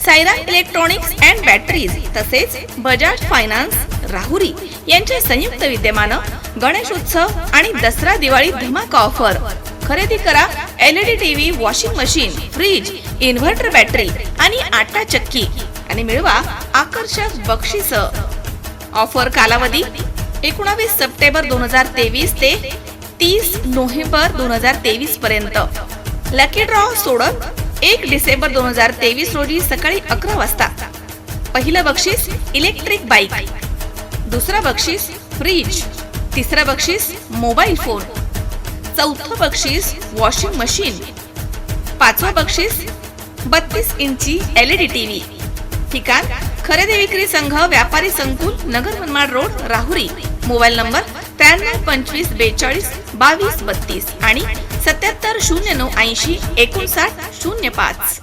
Saira electronics and batteries तसेच Bajaj finance Rahuri यांच्या संयुक्त विद्यमानं गणेशोत्सव आणि दसरा दिवाळी धमाका ऑफर. खरेदी करा LED TV, washing machine, fridge, inverter battery आणि आटा चक्की आणि मिळवा आकर्षक बक्षीस. ऑफर कालावधी 19 सप्टेंबर 2023 ते 30 नोव्हेंबर 2023 पर्यंत. लकी ड्रॉ सोडत 1 डिसेंबर 2023 रोजी सकाळी 11 वाजता. पहिलं बक्षीस इलेक्ट्रिक बाईक, दुसरं बक्षीस फ्रीज, तिसरं बक्षीस मोबाईल फोन, चौथं बक्षीस वॉशिंग मशीन, पाचवं बक्षीस 32 इंची LED टीव्ही. ठिकाण खरेदी विक्री संघ व्यापारी संकुल, Nagar Manmad road, Rahuri. Mobile number 93 25 42 22 32 आणि 77 09 80 59 05.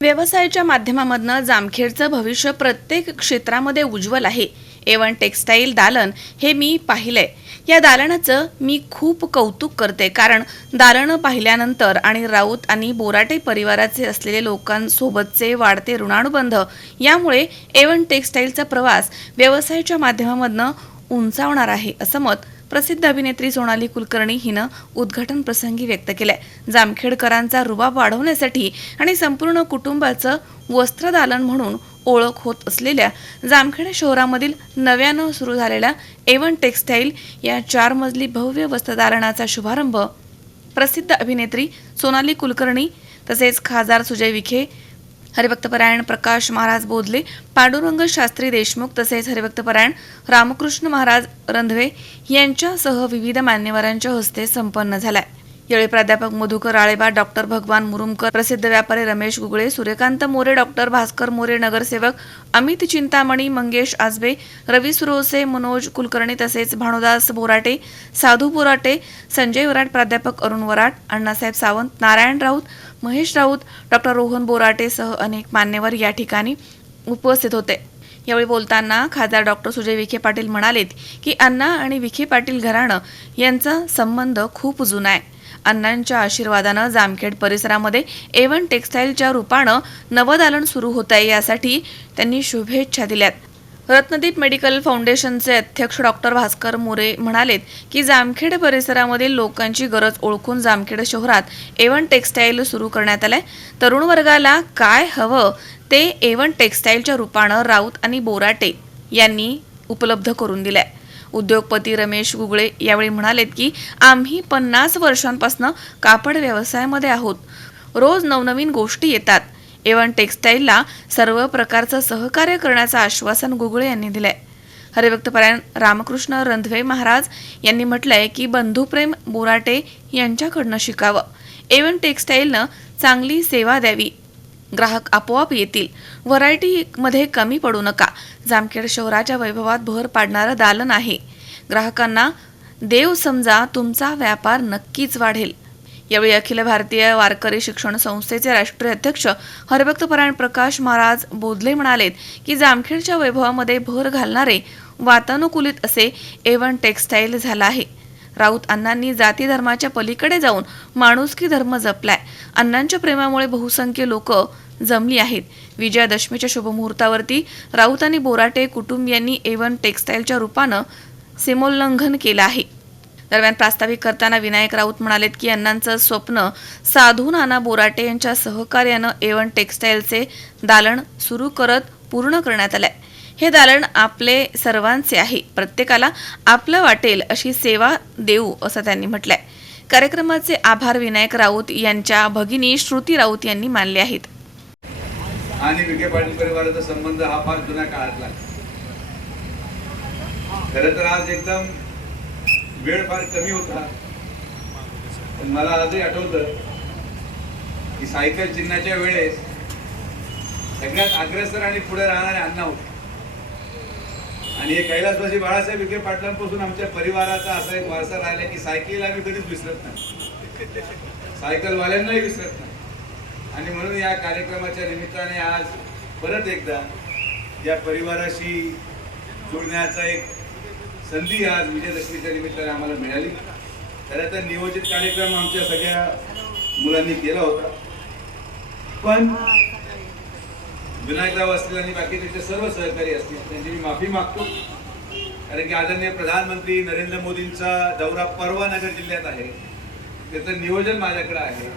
व्यवसायाच्या माध्यमामधनं जामखेडचं भविष्य प्रत्येक क्षेत्रामध्ये उज्ज्वल आहे. A1 टेक्सटाईल दालन हे मी पाहिलंय. या दालनाचं मी खूप कौतुक करते, कारण दालनं पाहिल्यानंतर आणि राऊत आणि बोराटे परिवाराचे असलेले लोकांसोबतचे वाढते ऋणानुबंध यामुळे A1 टेक्सटाईलचा प्रवास व्यवसायाच्या माध्यमामधनं उंचावणार आहे, असं मत प्रसिद्ध अभिनेत्री सोनाली कुलकर्णी हिनं उद्घाटन प्रसंगी व्यक्त केलंय. जामखेडकरांचा रुबाब वाढवण्यासाठी आणि संपूर्ण कुटुंबाचं वस्त्रदालन म्हणून ओळख होत असलेल्या जामखेड शहरामधील नव्यानं सुरू झालेल्या A1 टेक्सटाईल या 4 मजली भव्य वस्त्रदालनाचा शुभारंभ प्रसिद्ध अभिनेत्री सोनाली कुलकर्णी तसेच खासदार सुजय विखे, हरिभक्तपरायण प्रकाश महाराज बोधले, पांडुरंग शास्त्री देशमुख तसेच हरिभक्तपरायण रामकृष्ण महाराज रंधवे यांच्यासह विविध मान्यवरांच्या हस्ते संपन्न झालाय. यावेळी प्राध्यापक मधुकर आळेबा, डॉक्टर भगवान मुरुमकर, प्रसिद्ध व्यापारी रमेश गुगळे, सूर्यकांत मोरे, डॉक्टर भास्कर मोरे, नगरसेवक अमित चिंतामणी, मंगेश आजबे, रवी सुरोसे, मनोज कुलकर्णी तसेच भानुदास बोराटे, साधू बोराटे, संजय वराट, प्राध्यापक अरुण वराट, अण्णासाहेब सावंत, नारायण राऊत, महेश राऊत, डॉक्टर रोहन बोराटे सह अनेक मान्यवर या ठिकाणी उपस्थित होते. यावेळी बोलताना खासदार डॉक्टर सुजय विखे पाटील म्हणालेत की अण्णा आणि विखे पाटील घराणं यांचा संबंध खूप जुना आहे. अण्णांच्या आशीर्वादानं जामखेड परिसरामध्ये A1 टेक्सटाईलच्या रूपानं नवदालन सुरू होत आहे, यासाठी त्यांनी शुभेच्छा दिल्यात. रत्नदीप मेडिकल फाउंडेशनचे अध्यक्ष डॉक्टर भास्कर मोरे म्हणालेत की जामखेड परिसरामधील लोकांची गरज ओळखून जामखेड शहरात A1 टेक्सटाईल सुरू करण्यात आलंय. तरुण वर्गाला काय हवं ते A1 टेक्सटाईलच्या रूपानं राऊत आणि बोराटे यांनी उपलब्ध करून दिलंय. उद्योगपती रमेश गुगळे यावेळी म्हणालेत की आम्ही 50 वर्षांपासून कापड व्यवसायामध्ये आहोत. रोज नवनवीन गोष्टी येतात. A1 टेक्सटाईलला सर्व प्रकारचं सहकार्य करण्याचं आश्वासन गुगळे यांनी दिलंय. हरिभक्तपरायण रामकृष्ण रंधवे महाराज यांनी म्हटलंय की बंधुप्रेम बोराटे यांच्याकडनं शिकावं. A1 टेक्सटाईलनं चांगली सेवा द्यावी, ग्राहक आपोआप येतील. व्हरायटीमध्ये कमी पडू नका. जामखेड शहराच्या वैभवात भर पाडणारं दालन आहे. ग्राहकांना देव समजा, तुमचा व्यापार नक्कीच वाढेल. यावेळी अखिल भारतीय वारकरी शिक्षण संस्थेचे राष्ट्रीय अध्यक्ष हरिभक्तपरायण प्रकाश महाराज बोधले म्हणालेत की जामखेडच्या वैभवामध्ये भर घालणारे वातानुकूलित असे A1 टेक्सटाईल झाला आहे. राऊत अण्णांनी जाती धर्माच्या पलीकडे जाऊन माणुसकी धर्म जपलाय. अण्णांच्या प्रेमामुळे बहुसंख्य लोक जमली आहेत. विजयादशमीच्या शुभमुहूर्तावरती राऊत आणि बोराटे कुटुंबियांनी A1 टेक्सटाईलच्या रूपानं सीमोल्लंघन केलं आहे. दरम्यान प्रास्ताविक करताना विनायक राऊत म्हणालेत की अण्णांचं स्वप्न साधू नाना बोराटे यांच्या सहकार्यानं A1 टेक्सटाईलचे दालन सुरू करत पूर्ण करण्यात आलंय. हे दालन आपले सर्वांचे आहे. प्रत्येकाला आपलं वाटेल अशी सेवा देऊ, असं त्यांनी म्हटलंय. कार्यक्रमाचे आभार विनायक राऊत यांच्या भगिनी श्रुती राऊत यांनी मानले आहेत. आणि विखे पाटील परिवाराचा संबंध हा फार जुन्या काळातला. खरं तर आज एकदम वेळ फार कमी होता, पण मला आजही आठवतं की सायकल चिन्हाच्या वेळेस सगळ्यात अग्रेसर आणि पुढे राहणारे अण्णा होते. आणि हे कैलासवासी बाळासाहेब विखे पाटलांपासून आमच्या परिवाराचा असा एक वारसा राहिला की सायकल आम्ही कधीच विसरत नाही, सायकलवाल्यांनाही विसरत नाही. आणि म्हणून या कार्यक्रमाच्या निमित्ताने आज परत एकदा या परिवाराशी जोडण्याचा एक संधी आज विजयदशमीच्या निमित्ताने आम्हाला मिळाली. खरं तर नियोजित कार्यक्रम आमच्या सगळ्या मुलांनी केला होता, पण विनायकराव असतील आणि बाकी त्यांचे सर्व सहकारी असतील त्यांची मी माफी मागतो. कारण की आदरणीय प्रधानमंत्री नरेंद्र मोदींचा दौरा परवा नगर जिल्ह्यात आहे, त्याचं नियोजन माझ्याकडे आहे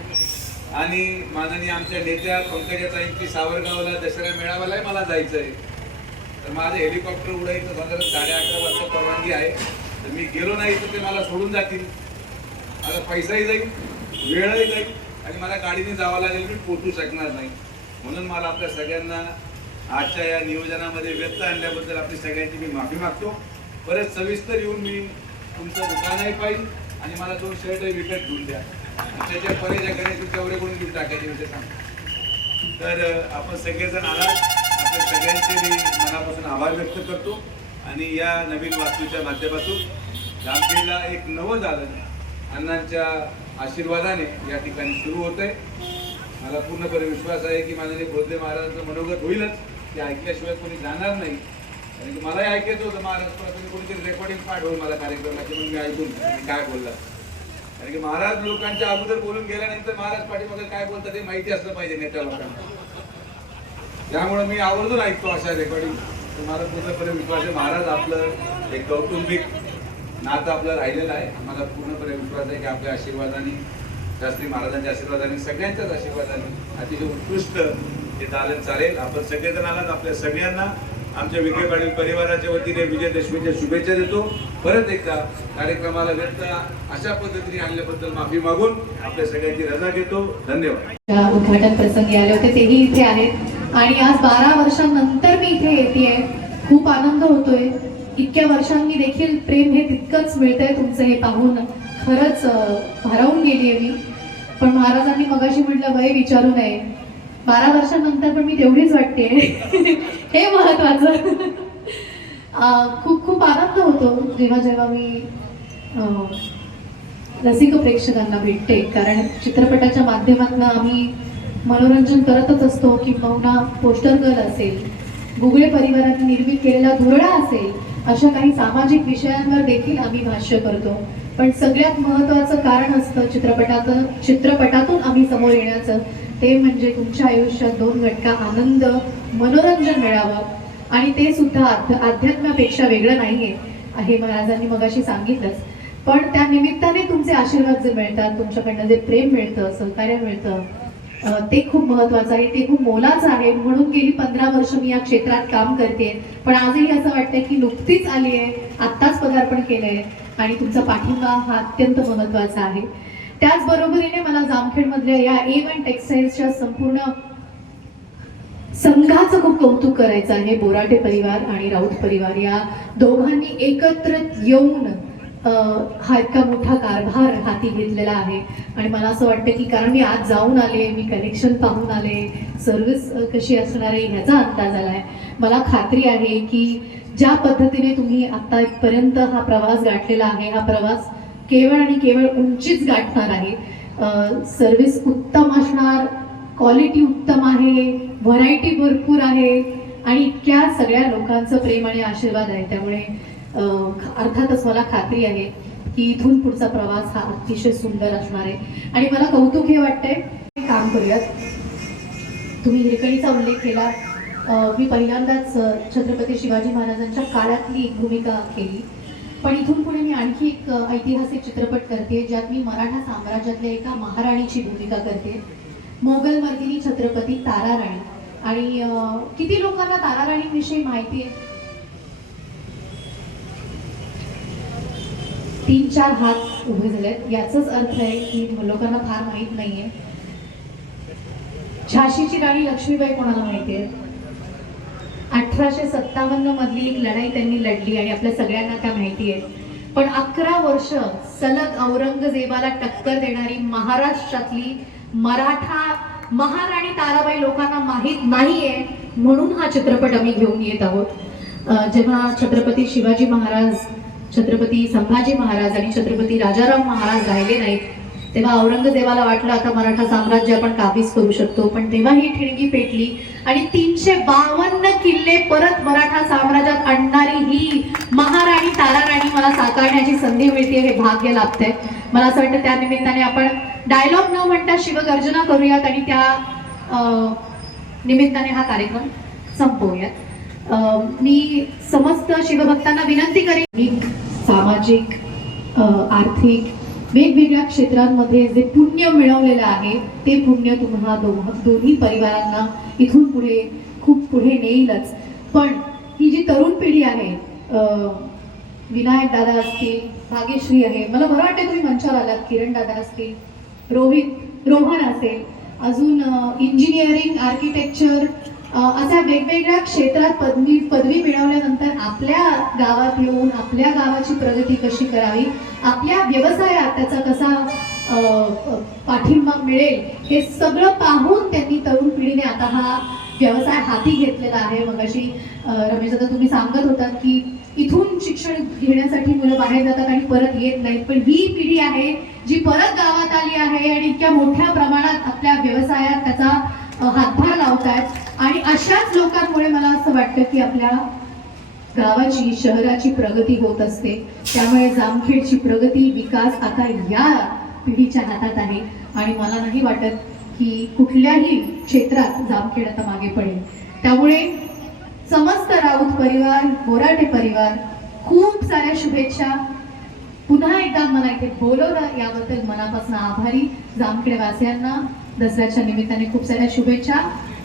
आणि माननीय आमच्या नेत्या पंकजाताईंची सावरगावला दसरा मेळाव्यालाही मला जायचं आहे. तर माझं हेलिकॉप्टर उडायचं साधारण 11:30 वाजता परवानगी आहे. तर मी गेलो नाही तर ते मला सोडून जातील, माझा पैसाही जाईल, वेळही जाईल आणि मला गाडीने जावं लागेल, मी पोहोचू शकणार नाही. म्हणून मला आपल्या सगळ्यांना आजच्या या नियोजनामध्ये व्यत्यय आणल्याबद्दल आपली सगळ्यांची मी माफी मागतो. परत सविस्तर येऊन मी तुमचं दुकानही पाहिजे आणि मला 2 शर्टही विकत घेऊन द्या. त्याच्या परेच्या घरी तुमच्यावर कोणी घेऊन टाकायचे विषय सांग. तर आपण सगळेजण आलात, आपल्या सगळ्यांचे मी मनापासून आभार व्यक्त करतो आणि या नवीन वास्तूच्या माध्यमातून जामखेडला एक नवं दालन अण्णांच्या आशीर्वादाने या ठिकाणी सुरू होत आहे. मला पूर्णपणे विश्वास आहे की माननीय भोसले महाराजांचं मनोगत होईलच, ते ऐकल्याशिवाय कोणी जाणार नाही. कारण की मलाही ऐकायचं होतं महाराष्ट्रातून कोणीतरी रेकॉर्डिंग पाठवून मला कार्यक्रमाची, म्हणून मी ऐकून काय बोलला. कारण की महाराज लोकांच्या अगोदर बोलून गेल्यानंतर महाराज पाठीमागे काय बोलतात ते माहिती असलं पाहिजे नेत्या लोकांना. त्यामुळे मी आवर्जून ऐकतो अशा रेकॉर्डिंग. तर मला पूर्णपणे विश्वास आहे महाराज आपलं एक कौटुंबिक नातं आपलं राहिलेलं आहे. मला पूर्णपणे विश्वास आहे की आपल्या आशीर्वादाने, शास्त्री महाराजांच्या आशीर्वादाने, सगळ्यांच्याच आशीर्वादाने अतिशय उत्कृष्ट हे दालन चालेल. आपण सगळेजण आलात, आपल्या सगळ्यांना आमच्या विखे पाटील परिवाराच्या वतीने विजयदशमीच्या शुभेच्छा देतो. परत एकदा कार्यक्रमाला व्यक्त अशा पद्धतीने आणल्याबद्दल माफी मागून आपल्या सगळ्यांची रजा घेतो. धन्यवाद. उद्घाटन प्रसंगी आले होते तेही इथे आहेत आणि आज 12 वर्षांनंतर मी इथे येतेय. खूप आनंद होतोय. इतक्या वर्षांनी देखील प्रेम हे तितकंच मिळतंय तुमचं हे पाहून खरंच भारावून गेलीये मी. पण महाराजांनी मगाशी म्हटलं वय विचारू नये, 12 वर्षांनंतर पण मी तेवढीच वाटते हे महत्वाचं. खूप खूप आनंद होतो जेव्हा जेव्हा मी रसिक प्रेक्षकांना भेटते, कारण चित्रपटाच्या माध्यमातून आम्ही मनोरंजन करतच असतो. किंबहुना पोस्टर गर्ल असेल, गुगळे परिवाराने निर्मित केलेला धुरळा असेल, अशा काही सामाजिक विषयांवर देखील आम्ही भाष्य करतो. पण सगळ्यात महत्त्वाचं कारण असतं चित्रपटातून आम्ही समोर येण्याचं, ते म्हणजे तुमच्या आयुष्यात 2 घटका आनंद मनोरंजन मिळावं आणि ते सुद्धा अध्यात्मापेक्षा वेगळं नाहीये हे महाराजांनी मगाशी सांगितलंच. पण त्या निमित्ताने तुमचे आशीर्वाद जे मिळतात, तुमच्याकडनं जे प्रेम मिळतं, सहकार्य मिळतं, ते खूप महत्वाचं आहे, ते खूप मोलाचं आहे. म्हणून गेली 15 वर्ष मी या क्षेत्रात काम करते. पण आजही असं वाटतं की नुकतीच आली आहे, आत्ताच पदार्पण केलंय आणि तुमचा पाठिंबा हा अत्यंत महत्वाचा आहे. त्याचबरोबरीने मला जामखेडमधल्या या A1 टेक्सटाईल्सच्या संपूर्ण संघाचं खूप कौतुक करायचं आहे. बोराटे परिवार आणि राऊत परिवार या दोघांनी एकत्र येऊन हा इतका मोठा कारभार हाती घेतलेला आहे. आणि मला असं वाटतं की कारण मी आज जाऊन आले, मी कनेक्शन पाहून आले, सर्व्हिस कशी असणार आहे ह्याचा अंदाज आलाय. मला खात्री आहे की ज्या पद्धतीने तुम्ही आतापर्यंत हा प्रवास गाठलेला आहे, हा प्रवास केवळ आणि केवळ उंचीच गाठणार आहे. सर्व्हिस उत्तम असणार, क्वालिटी उत्तम आहे, व्हरायटी भरपूर आहे आणि इतक्या सगळ्या लोकांचं प्रेम आणि आशीर्वाद आहे. त्यामुळे अर्थातच मला खात्री आहे की इथून पुढचा प्रवास हा अतिशय सुंदर असणार आहे. आणि मला कौतुक हे वाटतंय, काम करूयात. तुम्ही हिरकणीचा उल्लेख केला. मी पहिल्यांदाच छत्रपती शिवाजी महाराजांच्या काळातली एक भूमिका केली. पण इथून पुढे मी आणखी एक ऐतिहासिक चित्रपट करते, ज्यात मी मराठा साम्राज्यातल्या एका महाराणीची भूमिका करते, मोगल मर्दिनी छत्रपती ताराराणी. आणि किती लोकांना ताराराणीविषयी माहिती आहे? 3-4 हात उभे झालेत. याचाच अर्थ आहे की लोकांना फार माहित नाहीये. झाशीची राणी लक्ष्मीबाई कोणाला माहिती आहे? 1857 मधली एक लढाई त्यांनी लढली आणि आपल्या सगळ्यांना त्या माहिती आहे. पण 11 वर्ष सलग औरंगजेबाला टक्कर देणारी महाराष्ट्रातली मराठा महाराणी ताराबाई लोकांना माहीत नाहीये, म्हणून हा चित्रपट आम्ही घेऊन येत आहोत. जेव्हा छत्रपती शिवाजी महाराज, छत्रपती संभाजी महाराज आणि छत्रपती राजाराम महाराज राहिले नाहीत, तेव्हा औरंगजेबाला वाटलं आता मराठा साम्राज्य आपण काबीज करू शकतो. पण तेव्हा ही ठिणगी पेटली आणि 352 किल्ले परत मराठा साम्राज्यात आणणारी ही महाराणी ताराराणी मला साकारण्याची संधी मिळते, हे भाग्य लाभतंय. मला असं वाटतं त्या निमित्ताने आपण डायलॉग न म्हणता शिवगर्जना करूयात आणि त्या निमित्ताने हा कार्यक्रम संपवूयात. मी समस्त शिवभक्तांना विनंती करेन, सामाजिक आर्थिक वेगवेगळ्या क्षेत्रांमध्ये जे पुण्य मिळवलेलं आहे ते पुण्य तुम्हा दोन्ही परिवारांना इथून पुढे खूप पुढे नेईलच. पण ही जी तरुण पिढी आहे, विनायक दादा असतील, भाग्यश्री आहे, मला बरं वाटतं तुम्ही मंचावर आलात, किरण दादा असतील, रोहन असेल, अजून इंजिनिअरिंग, आर्किटेक्चर अशा वेगवेगळ्या क्षेत्रात पदवी मिळवल्यानंतर आपल्या गावात येऊन आपल्या गावाची प्रगती कशी करावी, आपल्या व्यवसायात त्याचा कसा पाठिंबा मिळेल, हे सगळं पाहून त्यांनी तरुण पिढीने आता हा व्यवसाय हाती घेतलेला आहे. मगाशी रमेश दादा तुम्ही सांगत होतात की इथून शिक्षण घेण्यासाठी मुलं बाहेर जातात आणि परत येत नाहीत, पण ही पिढी आहे जी परत गावात आली आहे आणि इतक्या मोठ्या प्रमाणात आपल्या व्यवसायात त्याचा हातभार लावतायत. आणि अशाच लोकांमुळे मला असं वाटतं की आपल्या गावाची, शहराची प्रगती होत असते. त्यामुळे जामखेडची प्रगती, विकास आता या पिढीच्या हातात आहे आणि मला नाही वाटत की कुठल्याही क्षेत्रात जामखेड आता मागे पडेल. त्यामुळे समस्त राऊत परिवार, बोराटे परिवार, खूप साऱ्या शुभेच्छा. पुन्हा एकदा मला इथे बोलवलं याबद्दल मनापासून आभारी. जामखेडवासियांना दसऱ्याच्या निमित्ताने खूप साऱ्या शुभेच्छा.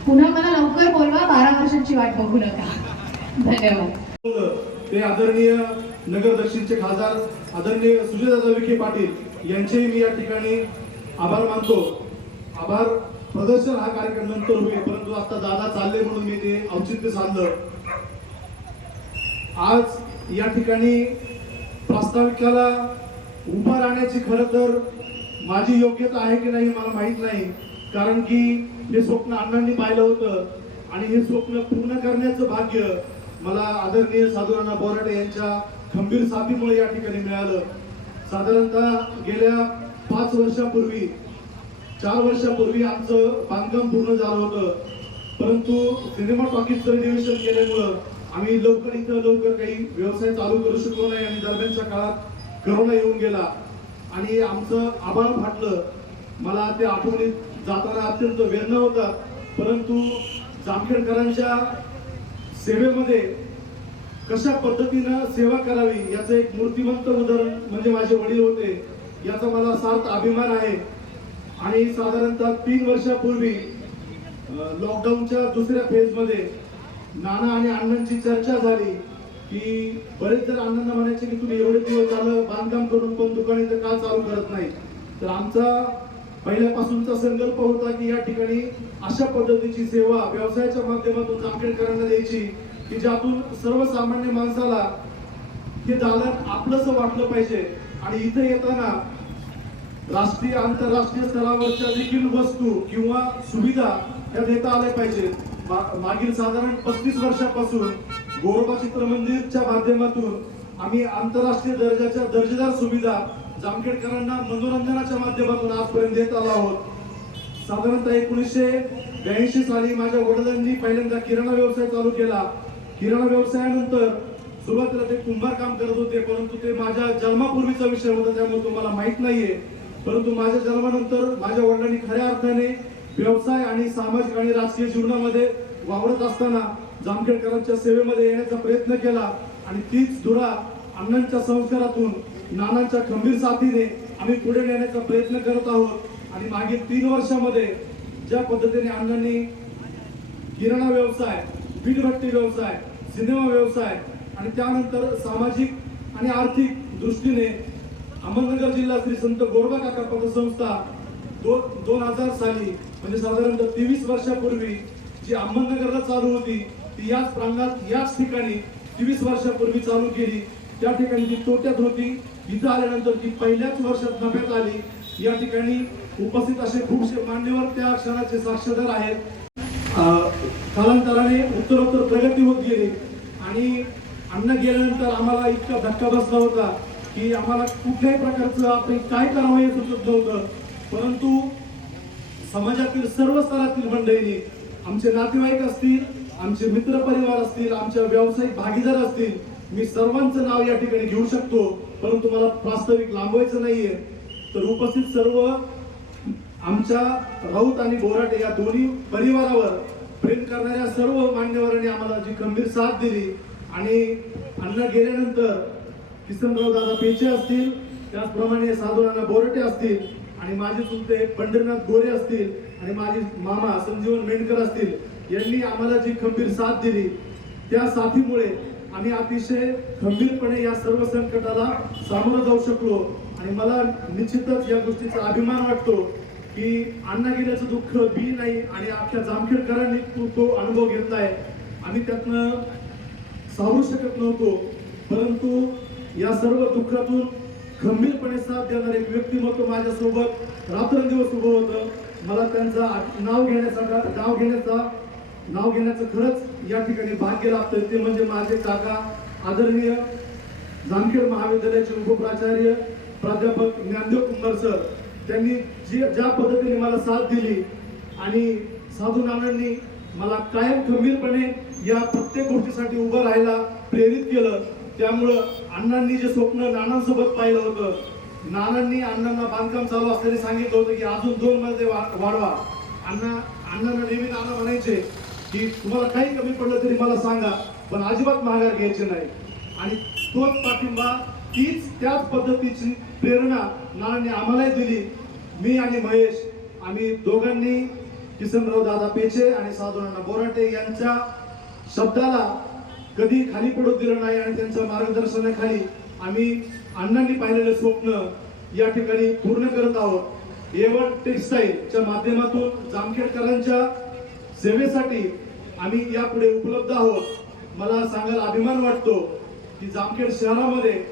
पुन्हा मला लवकर बोलवा, 12 वर्षांची वाट बघू नका. धन्यवाद. ते आदरणीय नगर दक्षिणचे खासदार आदरणीय सुजयदादा विखे पाटील यांचेही मी या ठिकाणी आभार मानतो. आभार प्रदर्शन हा कार्यक्रम नंतर होईल, परंतु आता दादा चालले म्हणून मी ते औचित्य साधलं. आज या ठिकाणी प्रास्ताविकाला उभा राहण्याची खरं तर माझी योग्यता आहे की नाही मला माहित नाही, कारण की हे स्वप्न अण्णांनी पाहिलं होतं आणि हे स्वप्न पूर्ण करण्याचं भाग्य मला आदरणीय साधुराणा बोराटे यांच्या खंबीर साथीमुळे या ठिकाणी मिळालं. साधारणतः गेल्या 5 वर्षापूर्वी 4 वर्षापूर्वी आमचं बांधकाम पूर्ण झालं होतं, परंतु सिनेमा टॉकीजचं रिनोव्हेशन केल्यामुळं आम्ही लवकर काही व्यवसाय चालू करू शकलो नाही आणि दरम्यानच्या काळात करोना येऊन गेला आणि आमचं आभाळ फाटलं. मला ते आठवणीत जाताना अत्यंत वेदना होता, परंतु जामखेडकरांच्या सेवेमध्ये कशा पद्धतीनं सेवा करावी याचं एक मूर्तिमंत उदाहरण म्हणजे माझे वडील होते. याचा मला सार्थ अभिमान आहे. आणि साधारणतः 3 वर्षापूर्वी लॉकडाऊनच्या दुसऱ्या फेजमध्ये नाना आणि अण्णांची चर्चा झाली की बरेच जर अण्णांना म्हणायचे की तुम्ही एवढे दिवस झालं बांधकाम करून पण दुकान इथं का चालू करत नाही. तर आमचा पहिल्यापासूनचा संकल्प होता की या ठिकाणी अशा पद्धतीची सेवा व्यवसायाच्या माध्यमातून जामखेडकरांना द्यायची की ज्यातून सर्वसामान्य माणसाला हे दालन आपलंसं वाटलं पाहिजे. आणि इथे येताना राष्ट्रीय आंतरराष्ट्रीय स्तरावरच्या देखील वस्तू किंवा सुविधा या देता आल्या पाहिजेत. मागील साधारण 35 वर्षापासून गोरोबा चित्रमंदिरच्या माध्यमातून आम्ही आंतरराष्ट्रीय दर्जेदार सुविधा जामखेडकरांना मनोरंजनाच्या माध्यमातून आजपर्यंत देत आलो आहोत. साधारणतः 1982 साली माझ्या वडिलांनी पहिल्यांदा किराणा व्यवसाय चालू केला. किराणा व्यवसायानंतर सुरुवातीला ते कुंभार काम करत होते, परंतु ते माझ्या जन्मापूर्वीचा विषय होता त्यामुळे तुम्हाला माहित नाहीये. परंतु माझ्या जन्मानंतर माझ्या वडिलांनी खऱ्या अर्थाने व्यवसाय आणि सामाजिक आणि राजकीय जीवनामध्ये वावरत असताना जामखेडकरांच्या सेवेमध्ये येण्याचा प्रयत्न केला आणि तीच धुरा अण्णांच्या संस्कारातून नानांच्या खंबीर साथीने आम्ही पुढे नेण्याचा प्रयत्न करत आहोत. आणि मागील 3 वर्षामध्ये ज्या पद्धतीने अण्णांनी किराणा व्यवसाय, वीटभट्टी व्यवसाय, सिनेमा व्यवसाय आणि त्यानंतर सामाजिक आणि आर्थिक दृष्टीने अहमदनगर जिल्हा श्री संत गोरोबा काका पतसंस्था 2000 साली म्हणजे साधारणतः 23 वर्षापूर्वी जी अहमदनगरला चालू होती ती याच प्रांगणात याच ठिकाणी 23 वर्षापूर्वी चालू केली. त्या ठिकाणी ती तोट्यात होती, इथं आल्यानंतर ती पहिल्याच वर्षात नफ्यात आली. या ठिकाणी उपस्थित असे खूपसे मान्यवर त्या क्षणाचे साक्षीदार आहेत. कालांतराने उत्तरोत्तर प्रगती होत गेली आणि अण्णा गेल्यानंतर आम्हाला इतका धक्का बसला होता की आम्हाला कुठल्याही प्रकारचं आपण काय करावं हे सुचत नव्हतं. परंतु समाजातील सर्व स्तरातील मंडळींनी, आमचे नातेवाईक असतील, आमचे मित्र परिवार असतील, आमच्या व्यावसायिक भागीदार असतील, मी सर्वांचं नाव या ठिकाणी घेऊ शकतो, परंतु मला प्रास्ताविक लांबवायचं नाहीये. तर उपस्थित सर्व आमच्या राऊत आणि बोराटे या दोन्ही परिवारावर प्रेम करणाऱ्या सर्व मान्यवरांनी आम्हाला जी खंबीर साथ दिली आणि अण्णा गेल्यानंतर किसनराव दादा पेचे असतील, त्याचप्रमाणे साधुराणा बोरटे असतील आणि माझे चुलते पंढरीनाथ गोरे असतील आणि माझे मामा संजीवन मेंढकर असतील, यांनी आम्हाला जी खंबीर साथ दिली त्या साथीमुळे आम्ही अतिशय खंबीरपणे या सर्व संकटाला सामोरं जाऊ शकलो. आणि मला निश्चितच या गोष्टीचा अभिमान वाटतो की अण्णा गेल्याचं दुःख बी नाही आणि अख्ख्या जामखेडकरांनी तो अनुभव घेतलाय. आम्ही त्यातनं सावरू शकत नव्हतो, परंतु या सर्व दुःखातून खंबीरपणे साथ देणारे एक व्यक्तिमत्व माझ्यासोबत रात्रंदिवस उभं होतं. मला त्यांचा नाव घेण्याचं खरंच या ठिकाणी भाग्य लाभतं. ते म्हणजे माझे काका आदरणीय जामखेड महाविद्यालयाचे उपप्राचार्य प्राध्यापक ज्ञानदेव कुंभार सर. त्यांनी ज्या पद्धतीने मला साथ दिली आणि साधू नानांनी मला कायम खंबीरपणे या प्रत्येक गोष्टीसाठी उभं राहायला प्रेरित केलं. त्यामुळं अण्णांनी जे स्वप्न नानांसोबत पाहिलं होतं, नानांनी अण्णांना बांधकाम चालू असताना सांगितलं होतं की अजून 2 मजले वाढवा. अण्णांना नेहमी नाना म्हणायचे की तुम्हाला काही कमी पडलं तरी मला सांगा, पण अजिबात माघार घ्यायची नाही. आणि तोच पाठिंबा, त्याच पद्धतीची प्रेरणा नानांनी आम्हालाही दिली. मी आणि महेश आम्ही दोघांनी किसनराव दादा पेचे आणि साधुराणा बोराटे यांच्या शब्दाला कधी खाली पडू दिलं नाही आणि त्यांच्या मार्गदर्शनाखाली आम्ही अण्णांनी पाहिलेले स्वप्न या ठिकाणी पूर्ण करत आहोत. A1 टेक्सटाईल माध्यमातून जामखेडकरांच्या सेवेसाठी आम्ही यापुढे उपलब्ध आहोत. मला सांगायला अभिमान वाटतो की जामखेड शहरामध्ये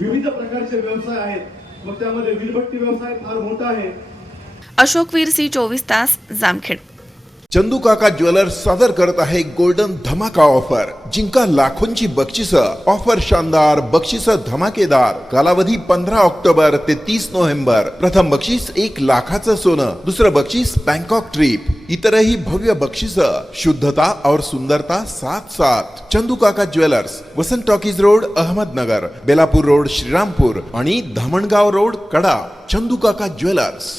विविध प्रकारचे व्यवसाय आहेत, मग त्यामध्ये वीरभट्टी व्यवसाय फार मोठा आहे. अशोकवीर सी 24 तास जामखेड. चंदू काका ज्वेलर्स सादर करत आहे गोल्डन धमाका ऑफर. जिंका लाखोंची बक्षिसं. ऑफर शानदार, बक्षिसं धमाकेदार. कालावधी 15 ऑक्टोबर ते 30 नोव्हेंबर. प्रथम बक्षीस 1 लाखाचं सोनं, दुसरं बक्षीस बँकॉक ट्रिप, इतरही भव्य बक्षिसं. शुद्धता और सुंदरता साथ साथ. Chandu Kaka jewellers, Vasant talkies road Ahmednagar, Belapur road Shrirampur आणि धामणगाव रोड कडा. चंदू काका ज्वेलर्स.